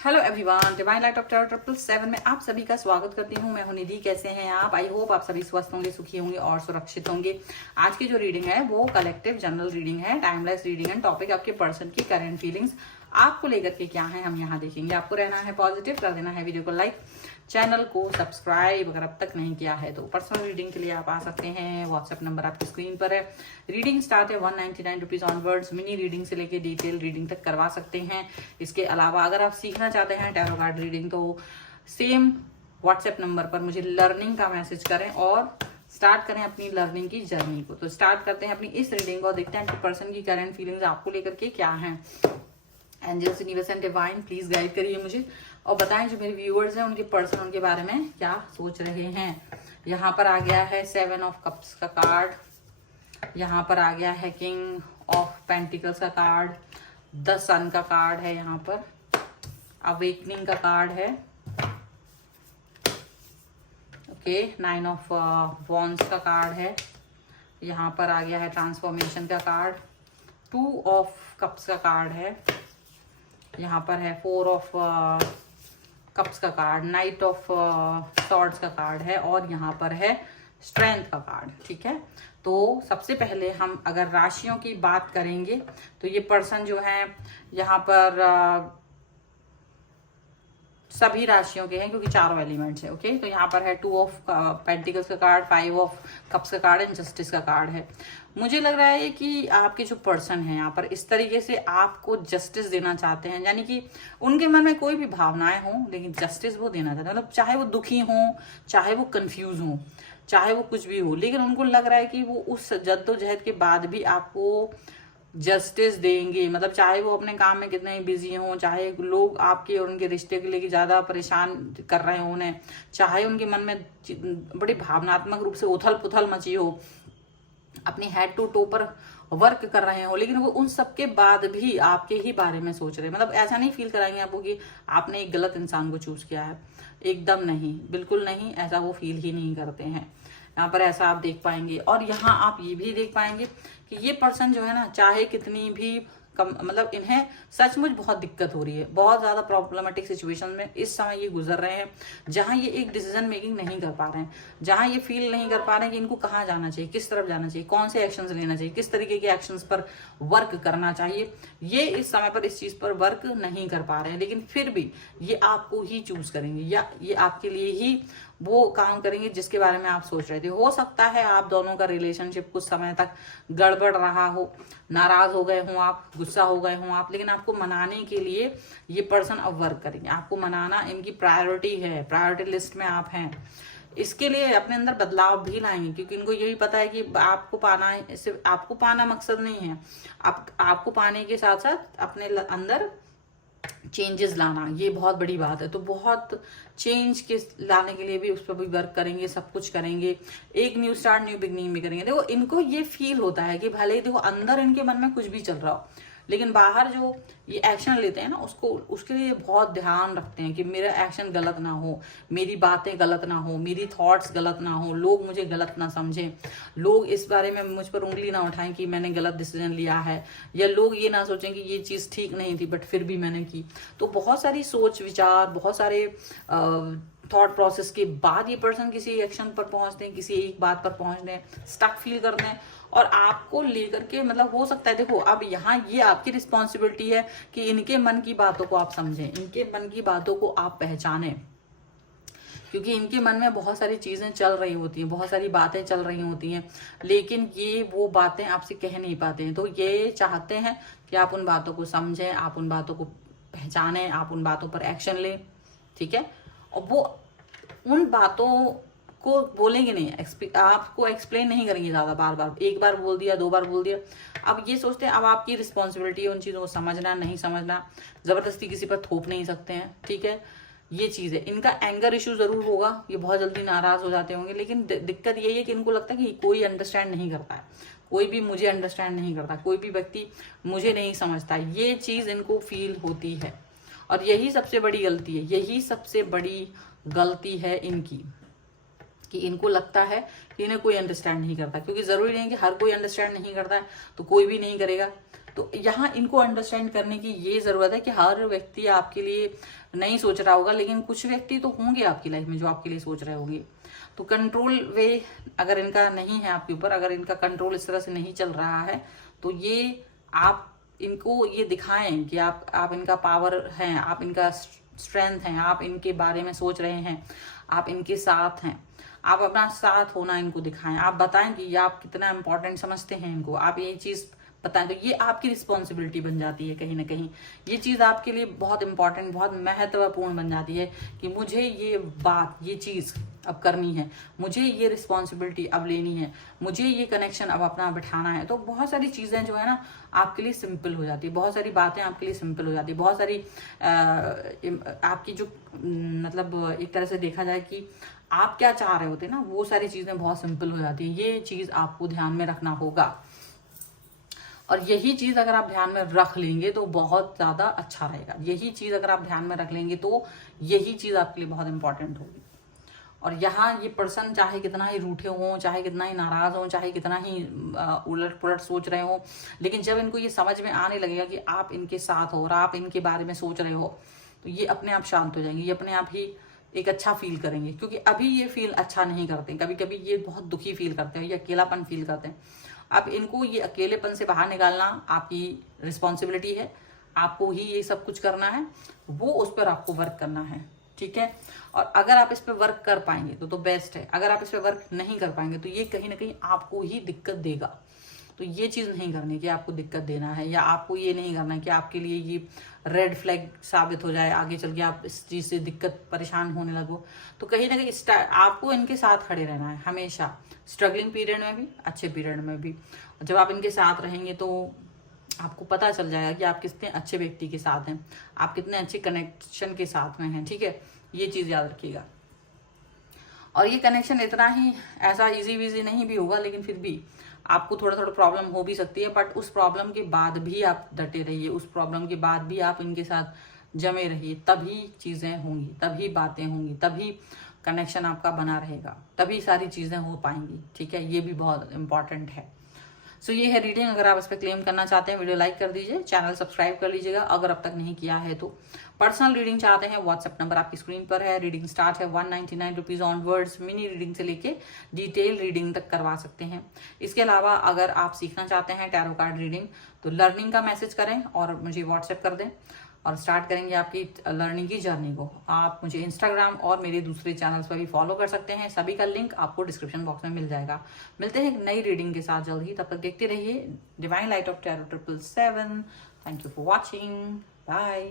Hello everyone, divine light of tarot 777 में आप सभी का स्वागत करती हूँ। मैं हूं निधि। कैसे हैं आप? आई होप आप सभी स्वस्थ होंगे, सुखी होंगे और सुरक्षित होंगे। आज की जो रीडिंग है वो कलेक्टिव जनरल रीडिंग है, टाइमलेस रीडिंग है। टॉपिक आपके पर्सन की करंट फीलिंग्स आपको लेकर के क्या है हम यहाँ देखेंगे। आपको रहना है पॉजिटिव, कर देना है वीडियो को लाइक, चैनल को सब्सक्राइब अगर अब तक नहीं किया है तो। पर्सनल रीडिंग के लिए आप आ सकते हैं, व्हाट्सएप नंबर आपकी स्क्रीन पर है। रीडिंग स्टार्ट है 199 रुपीज ऑनवर्ड्स। मिनी रीडिंग से लेके डिटेल रीडिंग तक करवा सकते हैं। इसके अलावा अगर आप सीखना चाहते हैं टैरो कार्ड रीडिंग तो सेम व्हाट्सएप नंबर पर मुझे लर्निंग का मैसेज करें और स्टार्ट करें अपनी लर्निंग की जर्नी को। तो स्टार्ट करते हैं अपनी इस रीडिंग को और देखते हैं कि पर्सन की करंट फीलिंग्स आपको लेकर के क्या है। Angels, universe and divine please guide करिए मुझे और बताएं जो मेरे व्यूअर्स हैं उनके पर्सन उनके बारे में क्या सोच रहे हैं। यहाँ पर आ गया है 7 ऑफ कप्स का कार्ड, यहाँ पर आ गया है किंग ऑफ पेंटिकल्स का कार्ड, द सन का कार्ड है, यहाँ पर अवेकनिंग का कार्ड है, ओके 9 ऑफ वॉन्ड्स का कार्ड है, यहाँ पर आ गया है ट्रांसफॉर्मेशन का कार्ड, 2 ऑफ कप्स का कार्ड है, यहाँ पर है 4 ऑफ कप्स का कार्ड, नाइट ऑफ सॉर्ड्स का कार्ड है और यहाँ पर है स्ट्रेंथ का कार्ड। ठीक है, तो सबसे पहले हम अगर राशियों की बात करेंगे तो ये पर्सन जो है यहाँ पर सभी राशियों के हैं क्योंकि चारों एलिमेंट्स है। ओके, तो यहाँ पर है 2 ऑफ पेंटिकल्स का कार्ड, 5 ऑफ कप्स का कार्ड एंड जस्टिस का कार्ड है। मुझे लग रहा है कि आपके जो पर्सन है यहाँ पर इस तरीके से आपको जस्टिस देना चाहते हैं, यानी कि उनके मन में कोई भी भावनाएं हों लेकिन जस्टिस वो देना चाहते हैं। मतलब चाहे वो दुखी हों, चाहे वो कंफ्यूज हों, चाहे वो कुछ भी हो, लेकिन उनको लग रहा है कि वो उस जद्दोजहद के बाद भी आपको जस्टिस देंगे। मतलब चाहे वो अपने काम में कितने ही बिजी हों, चाहे लोग आपके और उनके रिश्ते के लिए ज्यादा परेशान कर रहे हों उन्हें, चाहे उनके मन में बड़ी भावनात्मक रूप से उथल पुथल मची हो, अपनी हेड टू टो पर वर्क कर रहे हो, लेकिन वो उन सब के बाद भी आपके ही बारे में सोच रहे हैं। मतलब ऐसा नहीं फील कराएंगे आपको कि आपने एक गलत इंसान को चूज किया है, एकदम नहीं, बिल्कुल नहीं, ऐसा वो फील ही नहीं करते हैं। यहाँ पर ऐसा आप देख पाएंगे और यहाँ आप ये भी देख पाएंगे कि ये पर्सन जो है ना, चाहे कितनी भी मतलब इन्हें सचमुच बहुत दिक्कत हो रही है, बहुत ज्यादा प्रॉब्लमेटिक सिचुएशन में इस समय ये गुजर रहे हैं, जहां ये एक डिसीजन मेकिंग नहीं कर पा रहे हैं, जहां ये फील नहीं कर पा रहे हैं कि इनको कहाँ जाना चाहिए, किस तरफ जाना चाहिए, कौन से एक्शंस लेना चाहिए, किस तरीके के एक्शंस पर वर्क करना चाहिए। ये इस समय पर इस चीज पर वर्क नहीं कर पा रहे हैं, लेकिन फिर भी ये आपको ही चूज करेंगे या ये आपके लिए ही वो काम करेंगे जिसके बारे में आप सोच रहे थे। हो सकता है आप दोनों का रिलेशनशिप कुछ समय तक गड़बड़ रहा हो, नाराज हो गए हों आप, गुस्सा हो गए हों आप, लेकिन आपको मनाने के लिए ये पर्सन अब वर्क करेंगे। आपको मनाना इनकी प्रायोरिटी है, प्रायोरिटी लिस्ट में आप हैं। इसके लिए अपने अंदर बदलाव भी लाएंगे क्योंकि इनको यही पता है कि आपको पाना, सिर्फ आपको पाना मकसद नहीं है, आपको पाने के साथ साथ अपने अंदर चेंजेस लाना, ये बहुत बड़ी बात है। तो बहुत चेंज के लाने के लिए भी उस पर भी वर्क करेंगे, सब कुछ करेंगे, एक न्यू स्टार्ट, न्यू बिगनिंग भी करेंगे। देखो इनको ये फील होता है कि भले ही देखो अंदर इनके मन में कुछ भी चल रहा हो, लेकिन बाहर जो ये एक्शन लेते हैं ना उसको, उसके लिए बहुत ध्यान रखते हैं कि मेरा एक्शन गलत ना हो, मेरी बातें गलत ना हो, मेरी थॉट्स गलत ना हो, लोग मुझे गलत ना समझें, लोग इस बारे में मुझ पर उंगली ना उठाएं कि मैंने गलत डिसीजन लिया है, या लोग ये ना सोचें कि ये चीज ठीक नहीं थी बट फिर भी मैंने की। तो बहुत सारी सोच विचार, बहुत सारे थॉट प्रोसेस के बाद ये पर्सन किसी एक्शन पर पहुंचते हैं, किसी एक बात पर पहुंचते हैं, स्टक फील करते हैं और आपको लेकर के, मतलब हो सकता है देखो अब यहाँ ये आपकी रिस्पॉन्सिबिलिटी है कि इनके मन की बातों को आप समझें, इनके मन की बातों को आप पहचानें, क्योंकि इनके मन में बहुत सारी चीजें चल रही होती हैं, बहुत सारी बातें चल रही होती हैं, लेकिन ये वो बातें आपसे कह नहीं पाते हैं। तो ये चाहते हैं कि आप उन बातों को समझें, आप उन बातों को पहचानें, आप उन बातों पर एक्शन लें। ठीक है, और वो उन बातों को बोलेंगे नहीं, आपको एक्सप्लेन नहीं करेंगे ज्यादा, बार बार, एक बार बोल दिया, 2 बार बोल दिया। अब ये सोचते हैं अब आपकी रिस्पॉन्सिबिलिटी है उन चीजों को समझना, नहीं समझना, जबरदस्ती किसी पर थोप नहीं सकते हैं। ठीक है, ये चीज है। इनका एंगर इशू जरूर होगा, ये बहुत जल्दी नाराज हो जाते होंगे, लेकिन दिक्कत यही है कि इनको लगता है कि कोई अंडरस्टैंड नहीं करता है, कोई भी मुझे अंडरस्टैंड नहीं करता, कोई भी व्यक्ति मुझे नहीं समझता, ये चीज इनको फील होती है। और यही सबसे बड़ी गलती है, यही सबसे बड़ी गलती है इनकी, कि इनको लगता है कि इन्हें कोई अंडरस्टैंड नहीं करता, क्योंकि जरूरी नहीं कि हर कोई अंडरस्टैंड नहीं करता है तो कोई भी नहीं करेगा। तो यहाँ इनको अंडरस्टैंड करने की ये जरूरत है कि हर व्यक्ति आपके लिए नहीं सोच रहा होगा, लेकिन कुछ व्यक्ति तो होंगे आपकी लाइफ में जो आपके लिए सोच रहे होंगे। तो कंट्रोल वे अगर इनका नहीं है आपके ऊपर, अगर इनका कंट्रोल इस तरह से नहीं चल रहा है, तो ये आप इनको ये दिखाएं कि आप इनका पावर हैं, आप इनका स्ट्रेंथ हैं, आप इनके बारे में सोच रहे हैं, आप इनके साथ हैं। आप अपना साथ होना इनको दिखाएं, आप बताएं कि ये आप कितना इंपॉर्टेंट समझते हैं इनको, आप ये चीज बताएं। तो ये आपकी रिस्पॉन्सिबिलिटी बन जाती है कहीं ना कहीं, ये चीज आपके लिए बहुत इंपॉर्टेंट, बहुत महत्वपूर्ण बन जाती है कि मुझे ये बात, ये चीज अब करनी है, मुझे ये रिस्पॉन्सिबिलिटी अब लेनी है, मुझे ये कनेक्शन अब अपना बिठाना है। तो बहुत सारी चीजें जो है ना आपके लिए सिंपल हो जाती है, बहुत सारी बातें आपके लिए सिंपल हो जाती है, बहुत सारी आपकी जो मतलब एक तरह से देखा जाए कि आप क्या चाह रहे होते हैं ना, वो सारी चीजें बहुत सिंपल हो जाती है। ये चीज आपको ध्यान में रखना होगा, और यही चीज अगर आप ध्यान में रख लेंगे तो बहुत ज्यादा अच्छा रहेगा। यही चीज अगर आप ध्यान में रख लेंगे तो यही चीज आपके लिए बहुत इंपॉर्टेंट होगी। और यहाँ ये पर्सन चाहे कितना ही रूठे हों, चाहे कितना ही नाराज हों, चाहे कितना ही उलट पुलट सोच रहे हो, लेकिन जब इनको ये समझ में आने लगेगा कि आप इनके साथ हो और आप इनके बारे में सोच रहे हो, तो ये अपने आप शांत हो जाएंगे, ये अपने आप ही एक अच्छा फील करेंगे। क्योंकि अभी ये फील अच्छा नहीं करते, कभी कभी ये बहुत दुखी फील करते हैं, ये अकेलापन फील करते हैं। अब इनको ये अकेलेपन से बाहर निकालना आपकी रिस्पॉन्सिबिलिटी है, आपको ही ये सब कुछ करना है, वो उस पर आपको वर्क करना है, ठीक है। और अगर आप इस पर वर्क कर पाएंगे तो बेस्ट है, अगर आप इस पर वर्क नहीं कर पाएंगे तो ये कहीं ना कहीं आपको ही दिक्कत देगा। तो ये चीज नहीं करनी कि आपको दिक्कत देना है, या आपको ये नहीं करना है कि आपके लिए ये रेड फ्लैग साबित हो जाए, आगे चल के आप इस चीज से दिक्कत परेशान होने लगो। तो कहीं ना कहीं आपको इनके साथ खड़े रहना है हमेशा, स्ट्रगलिंग पीरियड में भी, अच्छे पीरियड में भी। जब आप इनके साथ रहेंगे तो आपको पता चल जाएगा कि आप कितने अच्छे व्यक्ति के साथ हैं, आप कितने अच्छे कनेक्शन के साथ में हैं, ठीक है। ये चीज याद रखिएगा। और ये कनेक्शन इतना ही ऐसा इजी विजी नहीं भी होगा, लेकिन फिर भी आपको थोड़ा थोड़ा प्रॉब्लम हो भी सकती है, बट उस प्रॉब्लम के बाद भी आप डटे रहिए, उस प्रॉब्लम के बाद भी आप इनके साथ जमे रहिए, तभी चीजें होंगी, तभी बातें होंगी, तभी कनेक्शन आपका बना रहेगा, तभी सारी चीजें हो पाएंगी, ठीक है। ये भी बहुत इंपॉर्टेंट है। सो ये है रीडिंग। अगर आप इस पर क्लेम करना चाहते हैं, वीडियो लाइक कर दीजिए, चैनल सब्सक्राइब कर लीजिएगा अगर अब तक नहीं किया है तो। पर्सनल रीडिंग चाहते हैं, व्हाट्सएप नंबर आपकी स्क्रीन पर है। रीडिंग स्टार्ट है 199 रुपीज ऑनवर्ड्स। मिनी रीडिंग से लेके डिटेल रीडिंग तक करवा सकते हैं। इसके अलावा अगर आप सीखना चाहते हैं टैरो कार्ड रीडिंग तो लर्निंग का मैसेज करें और मुझे व्हाट्सएप कर दें, और स्टार्ट करेंगे आपकी लर्निंग की जर्नी को। आप मुझे इंस्टाग्राम और मेरे दूसरे चैनल्स पर भी फॉलो कर सकते हैं, सभी का लिंक आपको डिस्क्रिप्शन बॉक्स में मिल जाएगा। मिलते हैं एक नई रीडिंग के साथ जल्द ही, तब तक देखते रहिए divine light of tarot 777। Thank you for watching, bye.